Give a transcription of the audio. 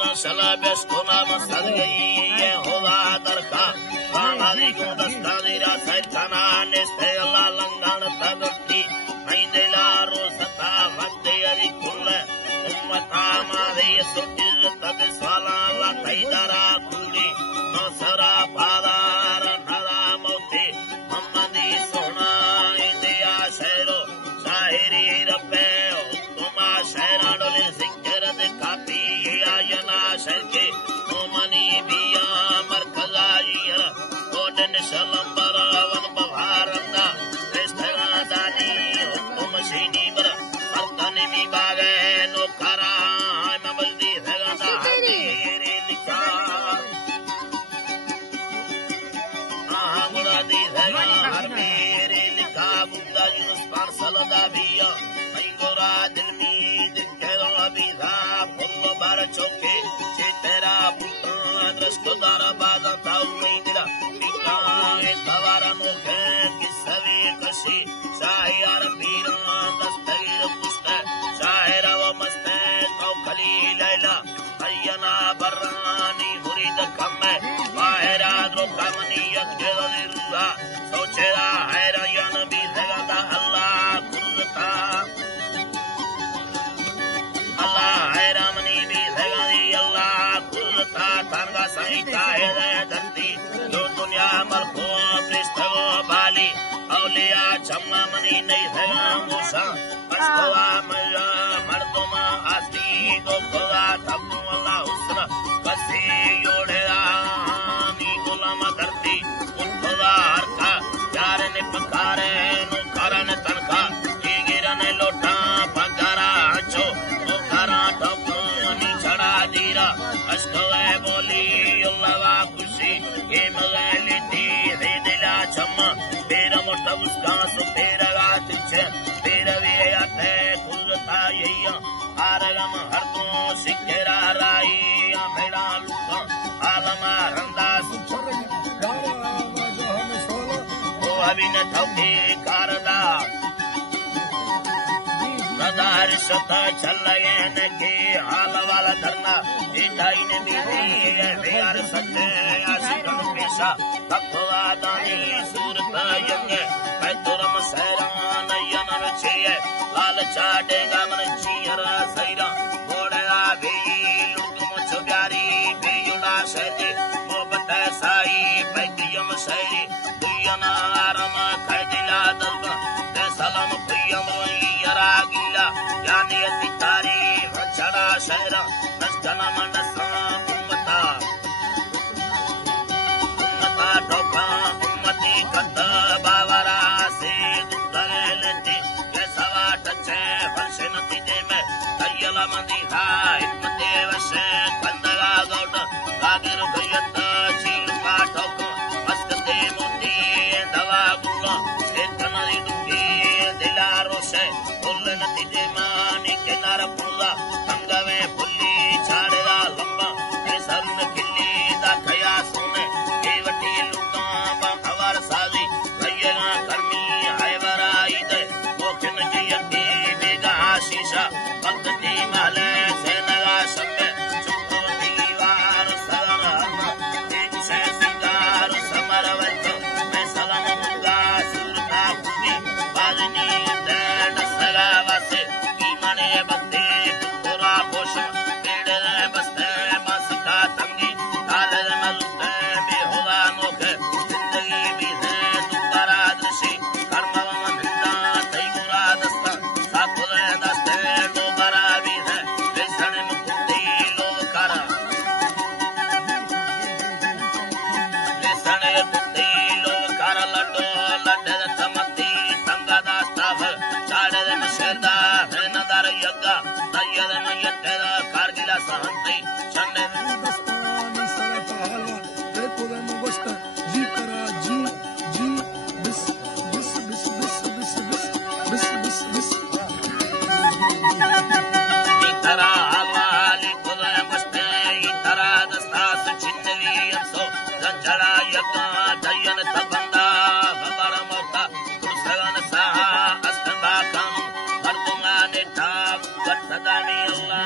Salabes Kumama Sadgay, Hola Darka, Pamadi Gundastadira Saitana, Nestella Langana Tadati, Mindela Rosata, Vandayari Kula, Umatama, the Sotil Tadiswala, La Taidara Kuli, Nosara Padara, Nara Moti, Mamadi Sona, India Shero, Sahiri Rapeo, Tuma Shera, Sinkera de Kapi. Yana Sharke, Omani Bia, Markazaya, Golden Shalambara, Vanbaharana, Restaurantani, Omashini, Artanimi Baga, no Kara, Mamaldi, Helena, Lika, Ahamuradi, Armi, Lika, Buddha, Yuspan Saladavia, Maingora, Delmi, Kerala, Choke, Chitera, Drastodara, Bada, Taumindra, Pika, Tavara, Moke, Kisavi, Kashi, Sahara, Pira, Dastaira, Pusta, Sahara, Maste, Kaukali, Laila, Ayana, Barani, Hurida, Kame, Mahera, Drokamani, Yakela, Sochera, Hera, Yanabi, Zegada, Allah, Kundata. Allah, Ramani, Allah, Kulta, Tanga, Sahita, Dati, Dunya, Malko, Pristago, Bali, Aulia, Chamamani, Nehega, Musa, Pastoa, Maya, Mardoma, Asti, Gokola, Tabula, Usra, Pasi, Yodera, Nikolama, Darti, Ultola, Arka, Yarene, Pakare, Nukaran, Tanka, Igirane, Lota, Pagara, Ancho, Astove boli Ullava kushi Himaliti Hidila Chamma Pera Mota Uska Supera Gaticha Pera Viyate Kulta Yaya Aragam Harto Sikera Rai Amera Luka Alama Randas O Avina Tauki Karada Nadar Shata Chalayan Ki Alavala Dharna Itaine Bibi Vyar Sate Ashikam Pesha Takwa Dani Surta Yange Paituram Sairana Yanam Cheye Lala Chade Gaman Chiyara Saira Bodaya Veyi Lukum Chogari Veyuna Seti Mobata Sai Paitiyam Sairi Duyana Arama Kaidila Dalba Desalam Puyam Yaragila Yani Atitari Vachara Shaira Nastana Mandasa Ummata Topa Ummati Kata Bavara Se Dukhalenti Kesava Tache Varshanati Deme Tayala Mandiha Himate Vashe Kandaga Gauda Kagiru Kayata Chiluka Tauka Maskate Mundi Dava Gula Etanari Duki Dila Rose Ullanati Demani Kenara Pula Tangave Pulli Chadeda Lamba Esarna Killi Da Kaya Sune Evati Luka Bhavar Sazi Kayana Karmi Haivara Ide Mokin Jayati Vega Ashisha Bhaktati Male Senaga Samme Chukhavati Varu Sagana Ekse Singaru Samaravarta Mesalana Munga Surka Kuni Bajani Dena Sagavase Imane Bhakti Tukura Posha Vedana Baste Masaka Tangi Kalada Malute Behoda Mokhe Zindagi Bide Dukara Drishi Karma Manvinda Taigura Dasta Sakula Daste Dobara Bide Vesane Mukundi Lovakara Vesane Mukundi Lovakara Lado Ladda Tamati Tangada Stava Chadada Masheda Venadara Yaga Tayada Mayateda Kargila Sahantai Chande Itara Alali Kudam Baste Itara Dastas Chindavi Anso Janjara Yaga Dayana Tabanda Vavara Mota Kusagan Saha Astambakam Ardunga Neta Vatadami Allah